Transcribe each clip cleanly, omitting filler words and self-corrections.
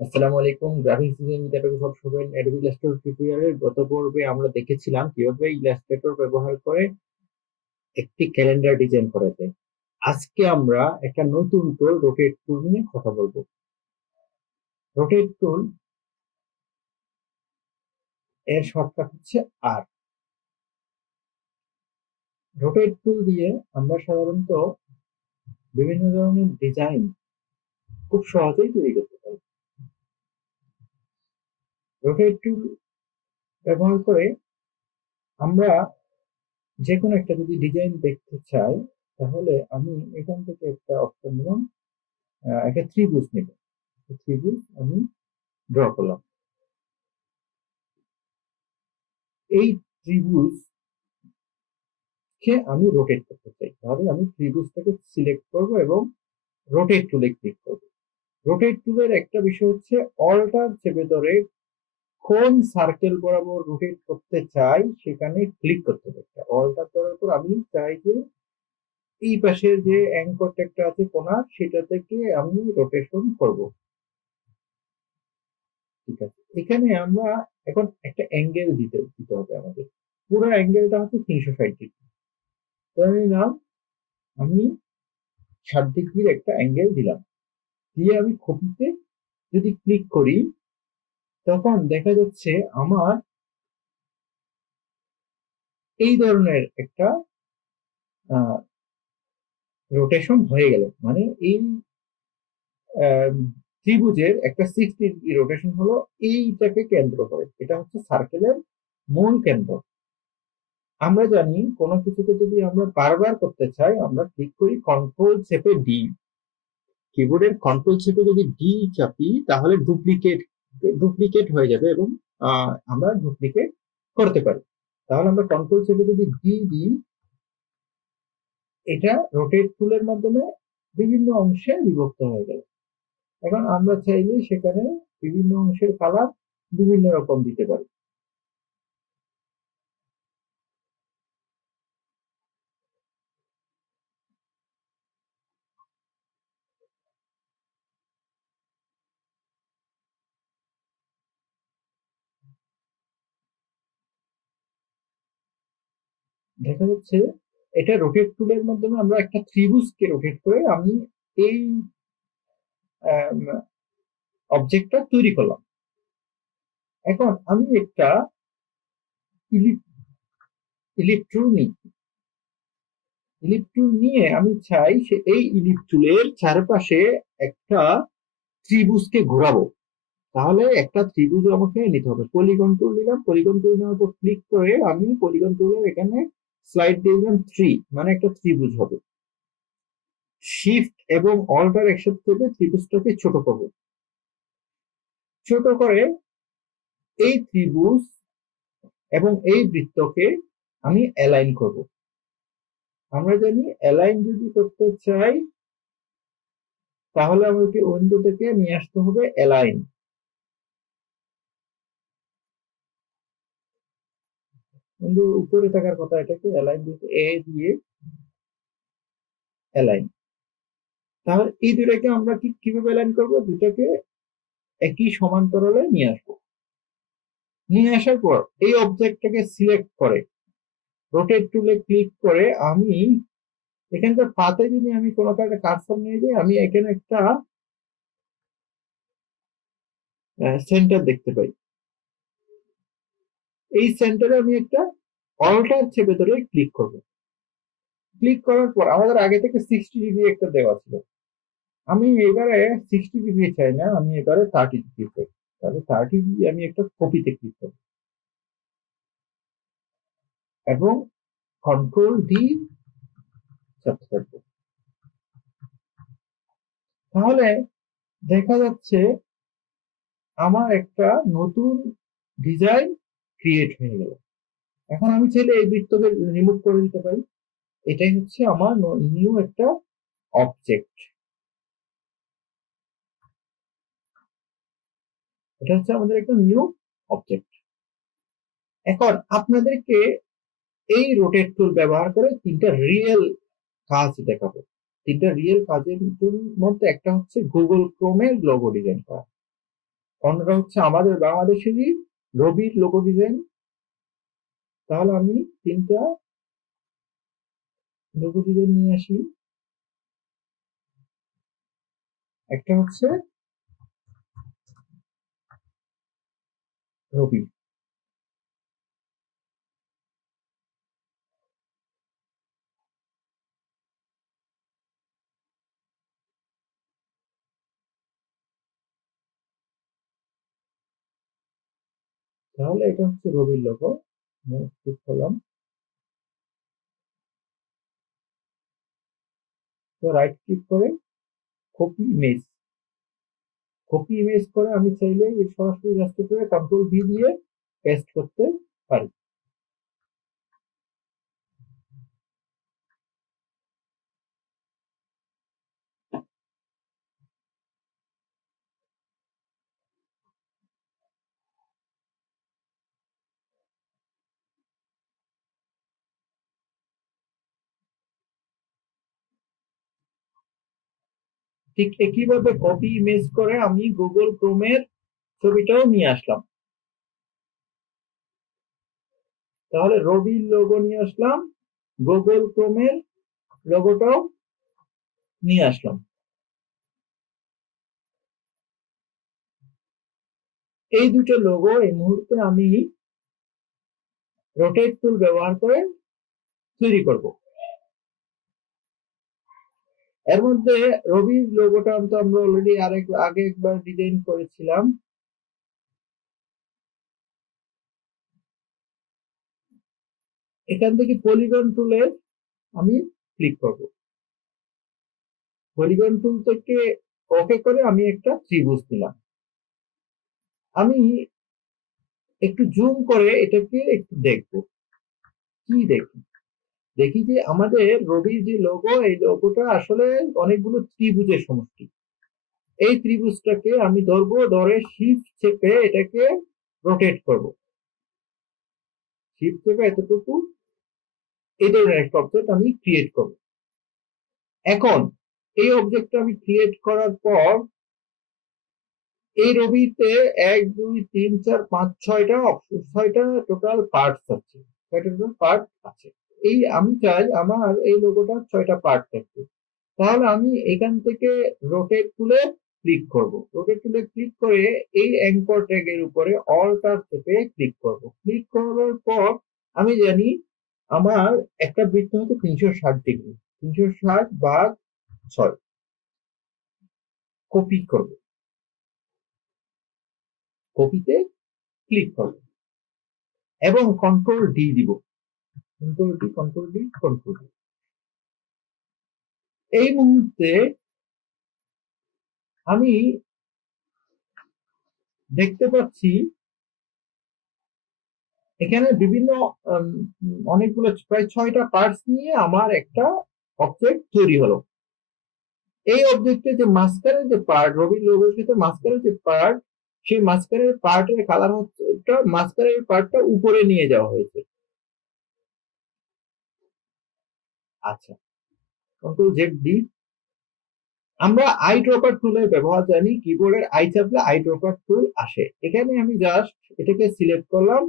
আসসালামু আলাইকুম। Graphics design chapter সব সবাই অ্যাডোবি ইলাস্ট্রেটর টিউটোরিয়ালের গত পর্বে আমরা দেখেছিলাম কিভাবে ইলাস্ট্রেটর ব্যবহার করে একটি ক্যালেন্ডার ডিজাইন করা যায়। আজকে আমরা একটা নতুন টুল রোটেট টুল নিয়ে কথা বলবো। রোটেট টুল এর শর্টকাট হচ্ছে আর। রোটেট টুল দিয়ে আমরা সাধারণত বিভিন্ন ধরনের ডিজাইন খুব সহজেই তৈরি করতে পারি। রোটেট টুল ব্যবহার করে আমরা যে কোনো একটা যদি ডিজাইন দেখতে চাই, তাহলে আমি এখান থেকে একটা অপশন নিলাম, একটা ত্রিভুজ নেব। ত্রিভুজ আমি ড্র করলাম। এই ত্রিভুজকে আমি রোটেট করতে চাই, তাহলে আমি ত্রিভুজটাকে সিলেক্ট করব এবং রোটেট টুলে ক্লিক করব। রোটেট টুলের একটা বিষয় হচ্ছে অল্টার চেপে ধরে কোন সার্কেল বরাবর রোটেট করতে চাই সেখানে ক্লিক করতে হবে। অল্টার করার পর আমি চাই যে এই পাশের যে অ্যাঙ্কর একটা আছে কোণা, সেটা থেকে আমি রোটেশন করব। ঠিক আছে, এখানে আমরা এখন একটা অ্যাঙ্গেল দিতে দিতে হবে আমাদের। পুরো অ্যাঙ্গেলটা হচ্ছে 360 ডিগ্রি। ধরে নিলাম আমি 60 ডিগ্রির একটা অ্যাঙ্গেল দিলাম, দিয়ে আমি কপিতে যদি ক্লিক করি, তখন দেখা যাচ্ছে আমার এই ধরনের একটা রোটেশন হয়ে গেল। মানে এই আহ, ত্রিভুজের একটা 60 ডিগ্রি রোটেশন হলো। এইটাকে কেন্দ্র করে, এটা হচ্ছে সার্কেলের মূল কেন্দ্র। আমরা জানি কোনো কিছুকে যদি আমরা বারবার করতে চাই, আমরা ক্লিক করি কন্ট্রোল চেপে ডি। কিবোর্ডের কন্ট্রোল চেপে যদি ডি চাপি, তাহলে ডুপ্লিকেট ডুপ্লিকেট হয়ে যাবে এবং আমরা ডুপ্লিকেট করতে পারি। তাহলে আমরা কন্ট্রোল চেপে যদি ডি দিই, এটা রোটেট টুলের মাধ্যমে বিভিন্ন অংশে বিভক্ত হয়ে গেল। এখন আমরা চাইলে সেখানে বিভিন্ন অংশের কালার বিভিন্ন রকম দিতে পারি। দেখা যাচ্ছে এটা রোটেট টুলের মাধ্যমে আমরা একটা ত্রিভুজকে রোটেট করে আমি এই অবজেক্টটা তৈরি করলাম। এখন আমি একটা ইলিপ টুল নিই। ইলিপ টুল নিয়ে আমি চাই সে এই ইলিপ টুলের চারপাশে একটা ত্রিভুজকে ঘোরাবো। তাহলে একটা ত্রিভুজ আমাকে নিতে হবে। পলিগন টুল নিলাম, পলিগন টুল নেওয়ার পর ক্লিক করে আমি পলিগন টুলের এখানে স্লাইড দিয়ে দিলাম 3, মানে একটা ত্রিভুজ হবে। শিফট এবং অল্টার একসাথে চেপে ত্রিভুজটাকে ছোট করব। ছোট করে এই ত্রিভুজ এবং এই বৃত্তকে আমি অ্যালাইন করব। আমরা জানি অ্যালাইন যদি করতে চাই, তাহলে আমাকে উইন্ডো থেকে নিয়ে আসতে হবে অ্যালাইন। কিন্তু উপরে থাকার কথা, এটাকে অ্যালাইন দিতে এ দিয়ে অ্যালাইন। তাহলে এই দুটাকে আমরা কিভাবে অ্যালাইন করবো? দুটাকে একই সমান্তরালে নিয়ে আসবো। নিয়ে আসার পর এই অবজেক্টটাকে সিলেক্ট করে রোটেট টুলে ক্লিক করে আমি এখানকার পাতে যদি আমি কোনো একটা কার্সর নিয়ে যাই, আমি এখানে একটা সেন্টার দেখতে পাই। এই সেন্টারে আমি একটা অল্টার চেপে ধরে ক্লিক করব। ক্লিক করার পর আমাদের আগে থেকে 60 ডিগ্রি একটা দেওয়া ছিল। আমি এবারে 60 ডিগ্রি চাই না, আমি এবারে 30 ডিগ্রি চাই। তাহলে 30 ডিগ্রি আমি একটা কপিতে ক্লিক করব এবং কন্ট্রোল ডি চাপতে থাকবো। তাহলে দেখা যাচ্ছে আমার একটা নতুন ডিজাইন ক্রিয়েট হয়ে গেল। এখন আমি চাইলে এই বৃত্তকে রিমুভ করে দিতে পারি। এটাই হচ্ছে আমার নিউ একটা অবজেক্ট। এটা হচ্ছে আমাদের একটা নিউ অবজেক্ট। এখন আপনাদেরকে এই রোটেট টুল ব্যবহার করে তিনটা রিয়েল কাজ দেখাবো। তিনটা রিয়েল কাজের মধ্যে একটা হচ্ছে গুগল ক্রোমের লোগো ডিজাইন করা। অন্যটা হচ্ছে আমাদের বাংলাদেশেরই রবির লোগো ডিজাইন। তাহলে আমি তিনটা লোগো ডিজাইন নিয়ে আসি। একটা হচ্ছে রবি, তাহলে এটা হচ্ছে রবির লোগো। ক্লিক করলাম, তো রাইট ক্লিক করে কপি ইমেজ, কপি ইমেজ করে আমি চাইলে সরাসরি রাস্তা করে কন্ট্রোল ভি দিয়ে পেস্ট করতে পারি। ঠিক একইভাবে কপি ইমেজ করে আমি গুগল ক্রোমের ছবিটাও নিয়ে আসলাম। তাহলে রবির লোগো নিয়ে আসলাম, গুগল ক্রোমের লোগোটাও নিয়ে আসলাম। এই দুটো লোগো এই মুহূর্তে আমি রোটেট টুল ব্যবহার করে তৈরি করব। এর মধ্যে রবির লোগোটা তো আমরা অলরেডি আগে একবার ডিজাইন করেছিলাম। এখান থেকে পলিগন টুলে আমি ক্লিক করব। পলিগন টুল থেকে ওকে করে আমি একটা ত্রিভুজ দিলাম। আমি একটু জুম করে এটাকে একটু দেখবো, কি দেখি, দেখি যে আমাদের রবির যে লোগো, এই লোগোটা আসলে অনেকগুলো ত্রিভুজের সমষ্টি। এই ত্রিভুজটাকে আমি ধরবো, ধরে শিফট চেপে এটাকে রোটেট করব। শিফট চেপে এতটুকু এই ধরনের একটা অবজেক্ট আমি ক্রিয়েট করব। এখন এই অবজেক্টটা আমি ক্রিয়েট করার পর এই রবিতে 1 2 3 4 5 6টা অপশন, 6টা টোটাল পার্টস আছে, 6টা টোটাল পার্ট আছে। এই আমি চাই আমার এই লোগোটা 6টা পার্ট থাকবে। তাহলে আমি এখান থেকে রোটেট টুলে ক্লিক করব। রোটেট টুলে ক্লিক করে এই অ্যাঙ্কর ট্যাগের উপরে অল্টার চেপে ক্লিক করব। ক্লিক করার পর আমি জানি আমার একটা বৃত্ত হচ্ছে 360 ডিগ্রি, 360/6 কপি করব, কপিতে ক্লিক করব এবং কন্ট্রোল ডি দিব, control D, control D, control D. এই মুহূর্তে আমি দেখতে পাচ্ছি এখানে বিভিন্ন অনেকগুলো প্রায় 6টা পার্টস নিয়ে আমার একটা অবজেক্ট তৈরি হলো। এই অবজেক্টের যে মাঝখানের যে পার্ট, রবির লোগোর সাথে মাঝখানের যে পার্ট, সেই মাঝখানের পার্টের কালার হচ্ছে, মাঝখানের পার্টটা উপরে নিয়ে যাওয়া হয়েছে। আচ্ছা, কন্ট্রোল জেড ডি। আমরা আই ড্রপার টুলের ব্যবহার জানি, কিবোর্ডের আই চাপলে আই ড্রপার টুল আসে। এখানে আমি জাস্ট এটাকে সিলেক্ট করলাম,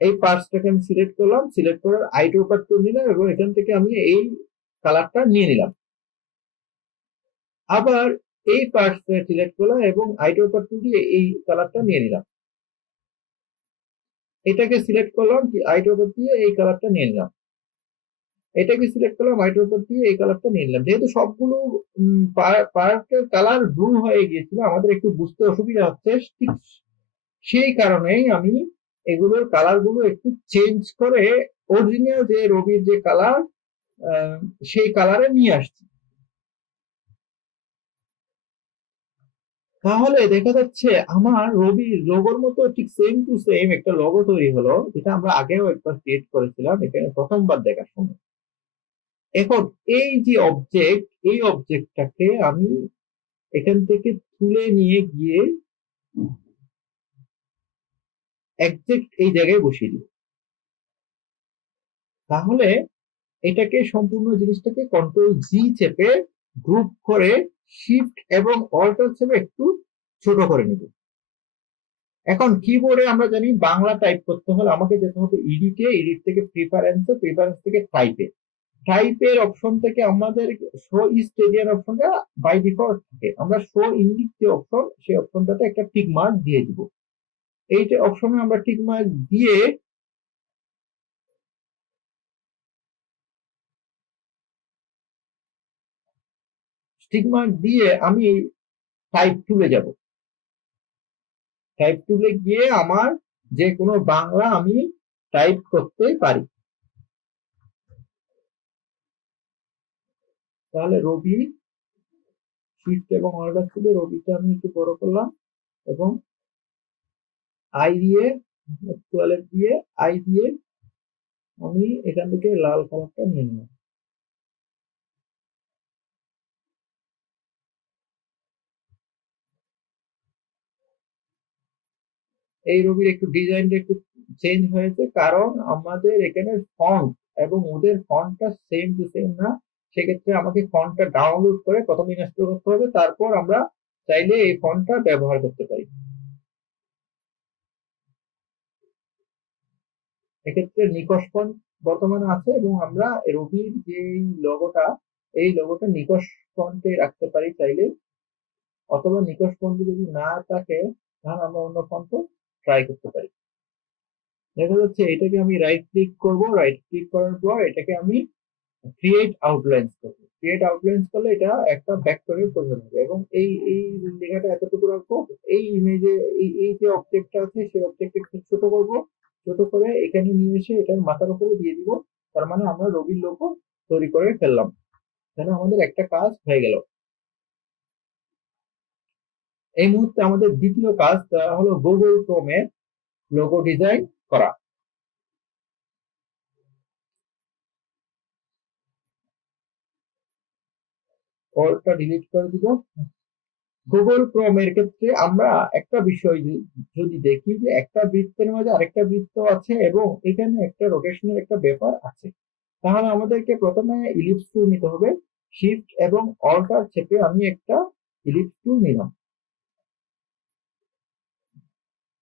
এই পার্টসটাকে আমি সিলেক্ট করলাম, সিলেক্ট করার আই ড্রপার টুল নিলাম এবং এখান থেকে আমি এই কালারটা নিয়ে নিলাম। আবার এই পার্টসটা সিলেক্ট করলাম এবং আই ড্রপার টুল দিয়ে এই কালারটা নিয়ে নিলাম। এটাকে সিলেক্ট করলাম, আই ড্রপার দিয়ে এই কালারটা নিয়ে নিলাম। এটাকে সিলেক্ট করলাম, আই ড্রপার দিয়ে এই কালারটা নিয়ে নিলাম। যেহেতু সবগুলো পার্টের কালার ব্লু হয়ে গিয়েছিল, আমাদের একটু বুঝতে অসুবিধা হচ্ছে, ঠিক সেই কারণেই আমি এগুলোর কালার গুলো একটু চেঞ্জ করে অরিজিনাল যে রবির যে কালার, সেই কালারে নিয়ে আসছি। তাহলে দেখা যাচ্ছে আমার রবির লোগোর মতো ঠিক সেম টু সেম একটা লোগো তৈরি হলো, যেটা আমরা আগেও একবার ক্রিয়েট করেছিলাম এখানে প্রথমবার দেখার সময়। এখন এই যে অবজেক্ট, এই অবজেক্টটাকে আমি এখান থেকে তুলে নিয়ে গিয়ে একজ্যাক্ট এই জায়গায় বসিয়ে দিব। তাহলে এটাকে সম্পূর্ণ জিনিসটাকে কন্ট্রোল জি চেপে গ্রুপ করে শিফট এবং অল্টার চেপে একটু ছোট করে নিব। এখন কিবোর্ডে আমরা জানি বাংলা টাইপ করতে হলে আমাকে যেতে হবে এডিটে, এডিট থেকে প্রিফারেন্সে, প্রিফারেন্স থেকে টাইপে। টাইপের অপশন থেকে আমাদের শো ইস্ট এরিয়ার অপশনটা বাই ডিফল্ট থাকে, আমরা শো ইন্ডিক যে অপশন সেই অপশনটাতে একটা টিক মার্ক দিয়ে দিব। এইটা অপশনে আমরা টিক মার্ক দিয়ে আমি টাইপ টুলে যাব। টাইপ টুলে গিয়ে আমার যে কোনো বাংলা আমি টাইপ করতে পারি। তাহলে রবি, শিফট এবং অর্ডার ছিল, রবিটা আমি একটু বড় করলাম এবং আই দিয়ে 12 দিয়ে আই দিয়ে আমি এখান থেকে লাল কালারটা নিয়ে নিলাম। এই রবির একটু ডিজাইনটা একটু চেঞ্জ হয়েছে, কারণ আমাদের এখানে ফন্ট এবং ওদের ফন্টটা সেম টু সেম না। সেক্ষেত্রে আমাকে ফন্টটা ডাউনলোড করে প্রথমে ইনস্টল করতে হবে, তারপর আমরা চাইলে এই ফন্টটা ব্যবহার করতে পারি। এক্ষেত্রে নিকশ ফন্ট বর্তমানে আছে এবং আমরা রবির যে লোগোটা, এই লোগোটা নিকশ ফন্টে রাখতে পারি চাইলে, অথবা নিকশ ফন্টে যদি না থাকে তাহলে আমরা অন্য ফন্টও ট্রাই করতে পারি। দেখা যাচ্ছে এটাকে আমি রাইট ক্লিক করব, রাইট ক্লিক করার পর এটাকে আমি ক্রিয়েট আউটলাইন্স করবো। ক্রিয়েট আউটলাইন্স করলে এটা একটা ভেক্টরে পরিণত হবে এবং এই লেখাটা এতটুকু রাখবো। এই ইমেজে এই যে অবজেক্টটা আছে সেই অবজেক্ট একটু ছোট করব, ছোট করে এখানে নিয়ে এসে এটার মাথার উপরে দিয়ে দিব। তার মানে আমরা রবির লোগো তৈরি করে ফেললাম। তাহলে আমাদের একটা কাজ হয়ে গেল। এই মুহূর্তে আমাদের দ্বিতীয় কাজ হলো গুগল ক্রোমের লোগো ডিজাইন করা। অলটা ডিলিট করে দিব। গুগল ক্রোমের ক্ষেত্রে আমরা একটা বিষয় যদি দেখি যে একটা বৃত্তের মাঝে আরেকটা বৃত্ত আছে এবং এখানে একটা রোটেশনের একটা ব্যাপার আছে, তাহলে আমাদেরকে প্রথমে ইলিপস টুল নিতে হবে। শিফট এবং অল্টার চেপে আমি একটা ইলিপস টুল নিলাম।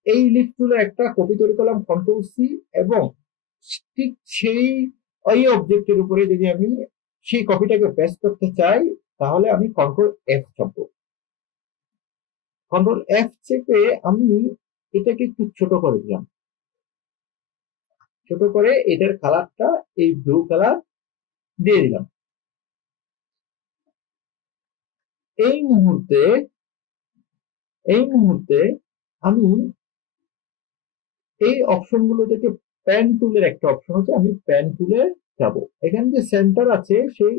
এই ইলিপস টুলের একটা কপি তৈরি করলাম, কন্ট্রোল সি, এবং ঠিক সেই ওই অবজেক্টের উপরে যদি আমি সেই কপিটাকে পেস্ট করতে চাই তাহলে আমি কন্ট্রোল এফ চাপবো। কন্ট্রোল এফ চেপে আমি এটাকে একটু ছোট করে দিলাম। ছোট করে এটার কালারটা এই ব্লু কালার দিয়ে দিলাম। এই মুহূর্তে আমি এই অপশনগুলো থেকে প্যান টুলের একটা অপশন আছে, আমি প্যান টুলে যাব। এখানে যে সেন্টার আছে সেই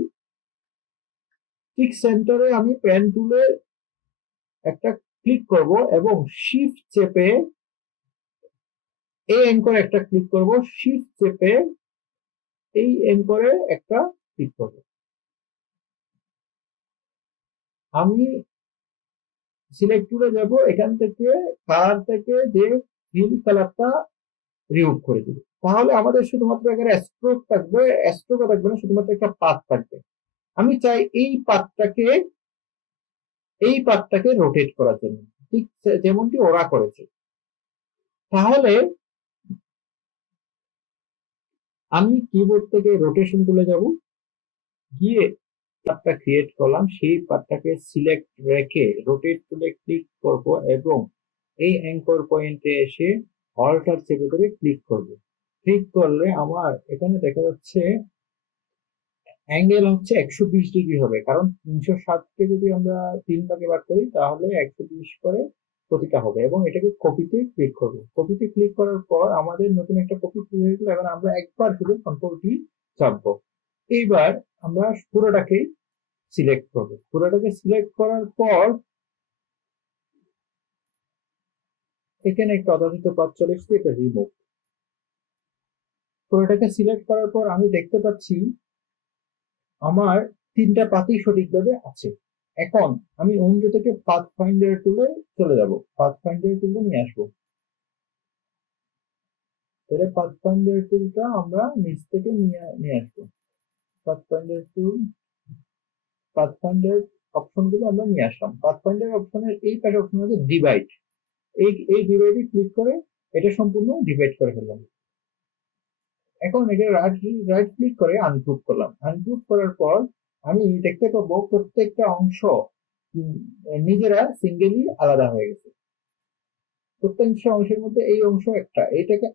ঠিক সেন্টারে আমি প্যান টুলে একটা ক্লিক করব এবং শিফট চেপে এই অ্যাঙ্করে একটা ক্লিক করব, শিফট চেপে এই অ্যাঙ্করে একটা ক্লিক করব। আমি সিলেক্ট টুলে যাব, এখান থেকে কালার থেকে যে ফিল কালারটা রিমুভ করে দিব। তাহলে আমাদের শুধুমাত্র এখানে স্ট্রোক থাকবে, স্ট্রোকও থাকবে না, শুধুমাত্র একটা পাথ থাকবে। আমি চাই এই পাথটাকে রোটেট করার জন্য, ঠিক যেমনটি ওরা করেছে। তাহলে আমি কিবোর্ড থেকে রোটেশন টুলে যাব, গিয়ে পাথটা ক্রিয়েট করলাম, সেই পাথটাকে সিলেক্ট রেখে রোটেট টুলে ক্লিক করব এবং এই অ্যাঙ্কর পয়েন্টে এসে অল্টার চেপে ধরে ক্লিক করব। ক্লিক করলে আমার এখানে দেখা যাচ্ছে অ্যাঙ্গেল হচ্ছে 120 ডিগ্রি হবে, কারণ 360কে যদি আমরা 3 ভাগে ভাগ করি তাহলে 120 করে প্রতিটা হবে। এবং এটাকে কপিতে ক্লিক করব। কপিতে ক্লিক করার পর আমাদের নতুন একটা কপি তৈরি হয়ে গেল। এবার আমরা একবার শুধু কন্ট্রোল টি চাপবো। এইবার আমরা পুরোটাকে সিলেক্ট করব। পুরোটাকে সিলেক্ট করার পর এখানে একটা অযাচিত পাথ চলে এসেছে, এটা রিমুভ। পুরোটাকে সিলেক্ট করার পর আমি দেখতে পাচ্ছি আমার 3টা পাতই সঠিকভাবে আছে। এখন আমি উইন্ডো থেকে পাথ ফাইন্ডার টুলে চলে যাব, পাথ ফাইন্ডার টুলে নিয়ে আসবো। তাহলে পাথ ফাইন্ডার টুলটা আমরা নিচ থেকে নিয়ে আসবো। পাথ ফাইন্ডার টুল, পাথ ফাইন্ডার অপশনগুলো আমরা নিয়ে আসলাম। পাথফাইন্ডার অপশনের এই পাশে অপশন আছে ডিভাইড। এই ডিভাইডে ক্লিক করে এটা সম্পূর্ণ ডিভাইড করে ফেললাম। এখন এটা রাইট ক্লিক করে আনগ্রুপ করলাম। আনগ্রুপ করার পর আমি দেখতে পাবো প্রত্যেকটা অংশ নিজেরা সিঙ্গেলি আলাদা হয়ে গেছে। প্রত্যেকটা অংশের মধ্যে এই অংশ একটা, এইটাকে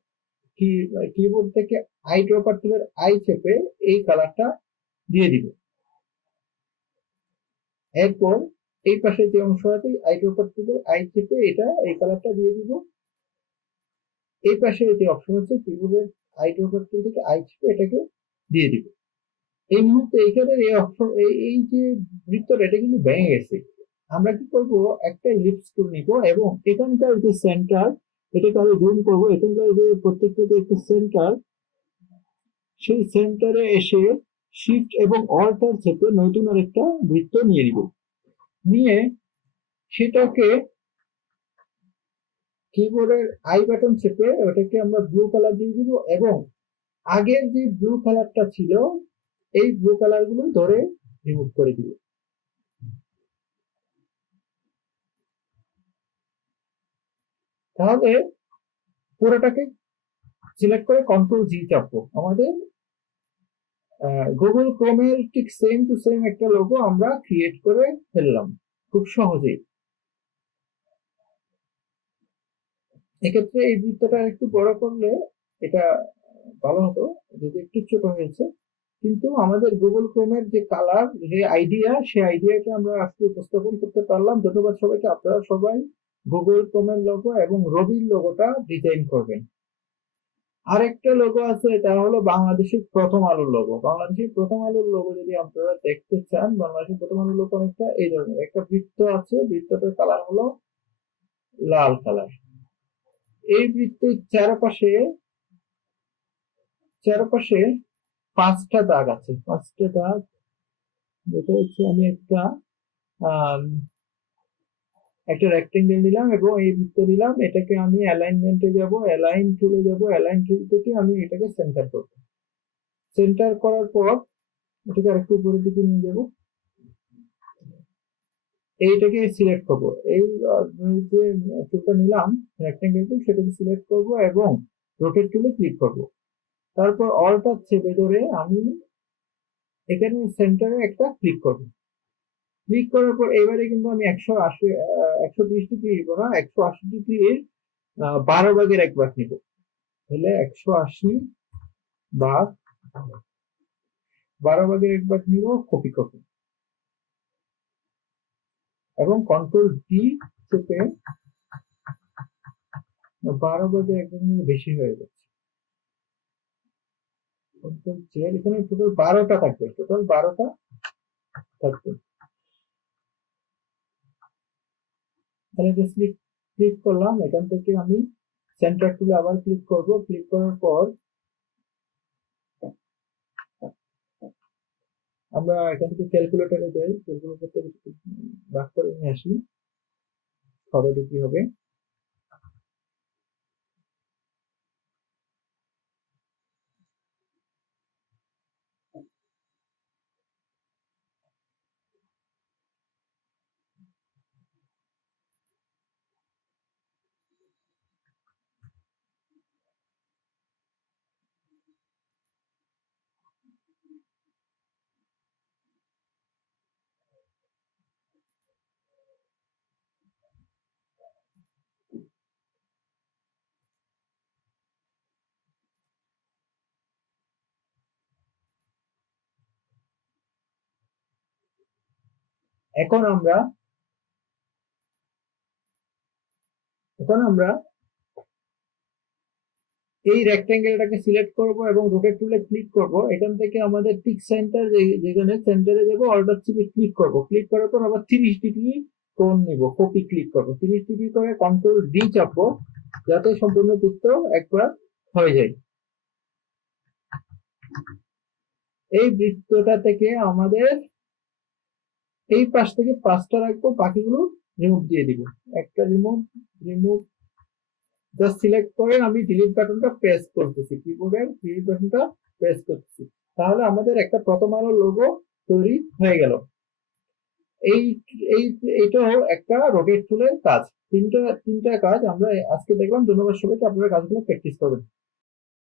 কিবোর্ড থেকে আই ড্রপার টুলের আই চেপে এই কালারটা দিয়ে দিব। এরপর এই পাশে যে অংশ আছে আই ড্রপার টুলের আই চেপে এটা এই কালারটা দিয়ে দিব। এই পাশে যে অপশন আছে কিবোর্ডের আই ড্রপার টুল থেকে আই চেপে এটাকে দিয়ে দিব। এই মুহূর্তে এখানে এই অপশন এই যে বৃত্তটা এটা কিন্তু ভেঙে গেছে। আমরা কি করব, একটা ইলিপস টুল নিব এবং এখানকার যে সেন্টার এটাকে আরো জুম করবো। এখানকার যে প্রত্যেকটা যে একটা সেন্টার, সেই সেন্টারে এসে শিফট এবং অল্টার চেপে নতুন আরেকটা বৃত্ত নিয়ে নিব। নিয়ে সেটাকে কিবোর্ডের আই বাটন চেপে ওটাকে আমরা ব্লু কালার দিয়ে দিব এবং আগের যে ব্লু কালারটা ছিল এই ব্লু কালার গুলো ধরে রিমুভ করে দিব। তাহলে পুরোটাকে সিলেক্ট করে কন্ট্রোল জি চাপবো। আমাদের গুগল ক্রোমের ঠিক সেম টু সেম একটা লোগো আমরা ক্রিয়েট করে ফেললাম খুব সহজেই। এক্ষেত্রে এই বৃত্তটা একটু বড় করলে এটা ভালো হতো, যদি একটু ছোট হয়েছে। কিন্তু আমাদের গুগল ক্রোমের যে কালার, যে আইডিয়া, সেই আইডিয়াটা আমরা আজকে উপস্থাপন করতে পারলাম। ধন্যবাদ সবাইকে। আপনারা সবাই গুগল ক্রোমের লোগো এবং রবির লোগোটা ডিজাইন করবেন। আরেকটা লোগো আছে, তা হলো বাংলাদেশের প্রথম আলোর লোগো। বাংলাদেশের প্রথম আলোর লোগো যদি আপনারা দেখতে চান, বাংলাদেশের প্রথম আলোর লোগো অনেকটা এই ধরনের একটা বৃত্ত আছে। বৃত্তটার কালার হলো লাল কালার। এই বৃত্তের চারপাশে চারপাশে পাঁচটা দাগ আছে। পাঁচটা দাগ, যেটা হচ্ছে আমি একটা রেক্টেঙ্গেল নিলাম এবং এই বৃত্ত নিলাম। এটাকে আমি অ্যালাইনমেন্টে যাব, অ্যালাইন টুলে যাব, অ্যালাইন টুল থেকে আমি এটাকে সেন্টার করব। সেন্টার করার পর এটাকে আরেকটু উপরের দিকে নিয়ে যাব, এইটাকে সিলেক্ট করব। এই যে টুলটা নিলাম রেক্টেঙ্গেল টুল, সেটাকে সিলেক্ট করব এবং রোটেট টুলে ক্লিক করব। তারপর অলটা চেপে ধরে আমি এখানে সেন্টারে একটা ক্লিক করব। ক্লিক করার পর এবারে কিন্তু আমি 120 ডিগ্রি নিব না, 180 ডিগ্রির 12 ভাগের 1 ভাগ নিব। তাহলে 180 ভাগ 12 ভাগের 1 ভাগ নিব, কপি করব এবং কন্ট্রোল ডি চেপে 12 ভাগের 1 ভাগ নিয়ে বেশি হয়ে যাচ্ছে। কন্ট্রোল জেড, এখানে টোটাল 12টা থাকবে, টোটাল 12টা থাকবে। তাহলে জাস্ট ক্লিক করলাম। এখান থেকে আমি সেন্টার টুলে আবার ক্লিক করব। ক্লিক করার পর আমরা এখান থেকে ক্যালকুলেটরে যাই, ক্যালকুলেটর থেকে ভাগ করে নিয়ে আসি কত ডিগ্রি হবে। এখন আমরা এই রেক্টেঙ্গেলটাকে সিলেক্ট করব এবং রোটেট টুলে ক্লিক করব। এখান থেকে আমাদের ঠিক সেন্টার, যেখানে সেন্টারে যাব, অল্টার চিপে ক্লিক করব। ক্লিক করার পর আবার 30 ডিগ্রি কোণ নিব, কপি ক্লিক করব। 30 ডিগ্রি করে কন্ট্রোল ডি চাপবো, যাতে সম্পূর্ণ বৃত্ত একবার হয়ে যায়। এই বৃত্তটা থেকে আমাদের এই পাশ থেকে 5টা রাখবো, বাকিগুলো রিমুভ দিয়ে দিব। একটা রিমুভ জাস্ট সিলেক্ট করে আমি ডিলিট বাটনটা প্রেস করতেছি, কিবোর্ডের ডিলিট বাটনটা প্রেস করতেছি। তাহলে আমাদের একটা প্রথম আলো লোগো তৈরি হয়ে গেল। এই এই এটাও একটা রোটেট টুলের কাজ। তিনটা তিনটা কাজ আমরা আজকে দেখলাম। ধন্যবাদ সবাইকে, আপনারা কাজগুলো প্র্যাকটিস করবেন।